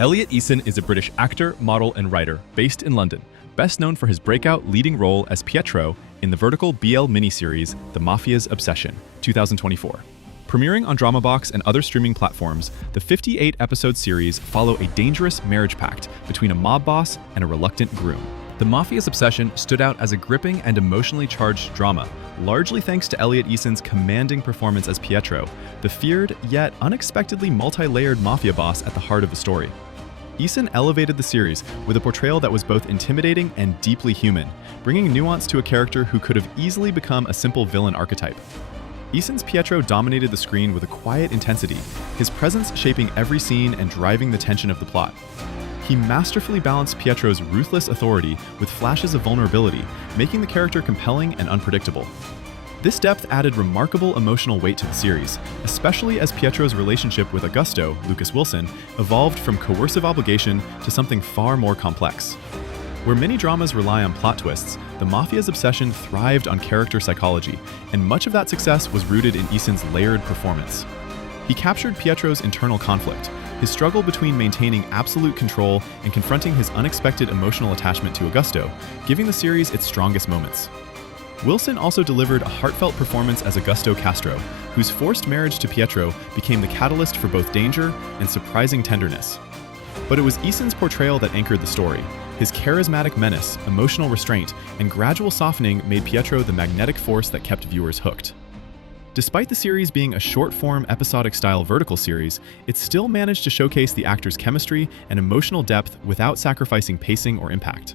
Elliott Eason is a British actor, model, and writer based in London, best known for his breakout leading role as Pietro in the vertical BL miniseries The Mafia's Obsession, 2024. Premiering on DramaBox and other streaming platforms, the 58-episode series follow a dangerous marriage pact between a mob boss and a reluctant groom. The Mafia's Obsession stood out as a gripping and emotionally charged drama, largely thanks to Elliott Eason's commanding performance as Pietro, the feared yet unexpectedly multi-layered mafia boss at the heart of the story. Eason elevated the series with a portrayal that was both intimidating and deeply human, bringing nuance to a character who could have easily become a simple villain archetype. Eason's Pietro dominated the screen with a quiet intensity, his presence shaping every scene and driving the tension of the plot. He masterfully balanced Pietro's ruthless authority with flashes of vulnerability, making the character compelling and unpredictable. This depth added remarkable emotional weight to the series, especially as Pietro's relationship with Augusto, Lucas Wilson, evolved from coercive obligation to something far more complex. Where many dramas rely on plot twists, The Mafia's Obsession thrived on character psychology, and much of that success was rooted in Eason's layered performance. He captured Pietro's internal conflict, his struggle between maintaining absolute control and confronting his unexpected emotional attachment to Augusto, giving the series its strongest moments. Wilson also delivered a heartfelt performance as Augusto Castro, whose forced marriage to Pietro became the catalyst for both danger and surprising tenderness. But it was Eason's portrayal that anchored the story. His charismatic menace, emotional restraint, and gradual softening made Pietro the magnetic force that kept viewers hooked. Despite the series being a short-form, episodic-style vertical series, it still managed to showcase the actors' chemistry and emotional depth without sacrificing pacing or impact.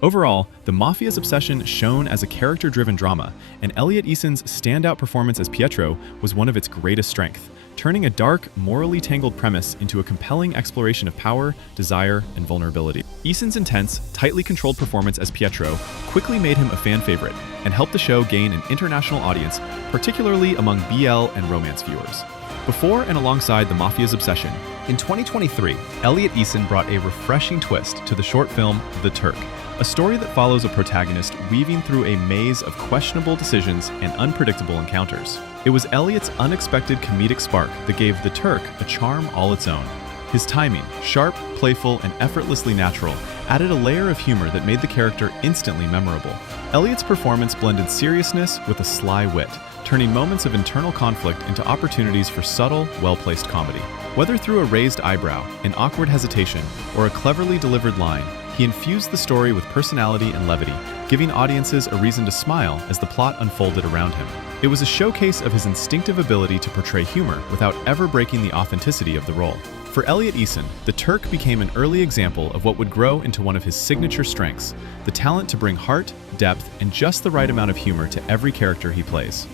Overall, The Mafia's Obsession shone as a character-driven drama, and Elliott Eason's standout performance as Pietro was one of its greatest strengths, turning a dark, morally tangled premise into a compelling exploration of power, desire, and vulnerability. Eason's intense, tightly controlled performance as Pietro quickly made him a fan favorite and helped the show gain an international audience, particularly among BL and romance viewers. Before and alongside The Mafia's Obsession, in 2023, Elliott Eason brought a refreshing twist to the short film The Turk, a story that follows a protagonist weaving through a maze of questionable decisions and unpredictable encounters. It was Elliott's unexpected comedic spark that gave The Turk a charm all its own. His timing, sharp, playful, and effortlessly natural, added a layer of humor that made the character instantly memorable. Elliott's performance blended seriousness with a sly wit, turning moments of internal conflict into opportunities for subtle, well-placed comedy. Whether through a raised eyebrow, an awkward hesitation, or a cleverly delivered line, he infused the story with personality and levity, giving audiences a reason to smile as the plot unfolded around him. It was a showcase of his instinctive ability to portray humor without ever breaking the authenticity of the role. For Elliott Eason, The Turk became an early example of what would grow into one of his signature strengths, the talent to bring heart, depth, and just the right amount of humor to every character he plays.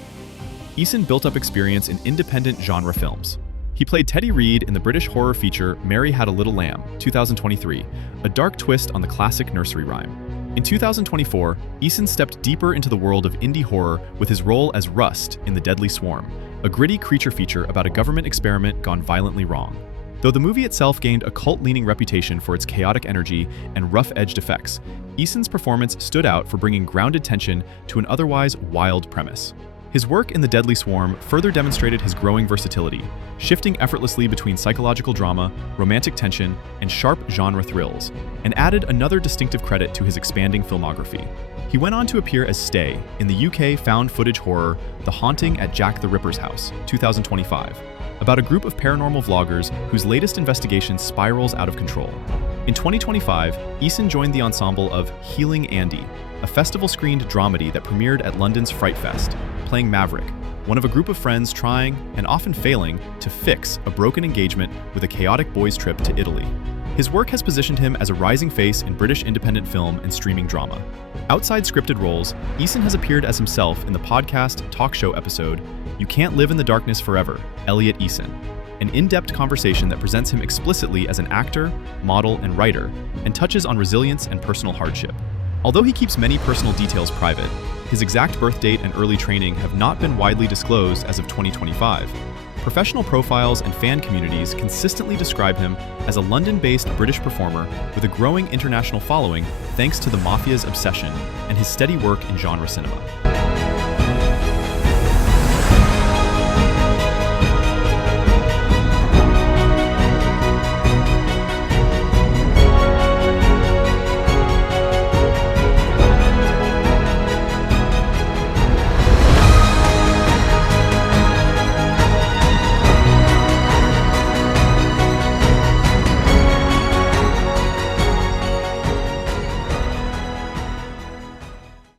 Eason built up experience in independent genre films. He played Teddy Reed in the British horror feature Mary Had a Little Lamb, 2023, a dark twist on the classic nursery rhyme. In 2024, Eason stepped deeper into the world of indie horror with his role as Rust in The Deadly Swarm, a gritty creature feature about a government experiment gone violently wrong. Though the movie itself gained a cult-leaning reputation for its chaotic energy and rough-edged effects, Eason's performance stood out for bringing grounded tension to an otherwise wild premise. His work in The Deadly Swarm further demonstrated his growing versatility, shifting effortlessly between psychological drama, romantic tension, and sharp genre thrills, and added another distinctive credit to his expanding filmography. He went on to appear as Stay in the UK found-footage horror The Haunting at Jack the Ripper's House, 2025, about a group of paranormal vloggers whose latest investigation spirals out of control. In 2025, Eason joined the ensemble of Healing Andy, a festival-screened dramedy that premiered at London's Fright Fest, playing Maverick, one of a group of friends trying, and often failing, to fix a broken engagement with a chaotic boys' trip to Italy. His work has positioned him as a rising face in British independent film and streaming drama. Outside scripted roles, Eason has appeared as himself in the podcast talk show episode You Can't Live in the Darkness Forever, Elliott Eason, an in-depth conversation that presents him explicitly as an actor, model, and writer, and touches on resilience and personal hardship. Although he keeps many personal details private, his exact birth date and early training have not been widely disclosed as of 2025. Professional profiles and fan communities consistently describe him as a London-based British performer with a growing international following thanks to The Mafia's Obsession and his steady work in genre cinema.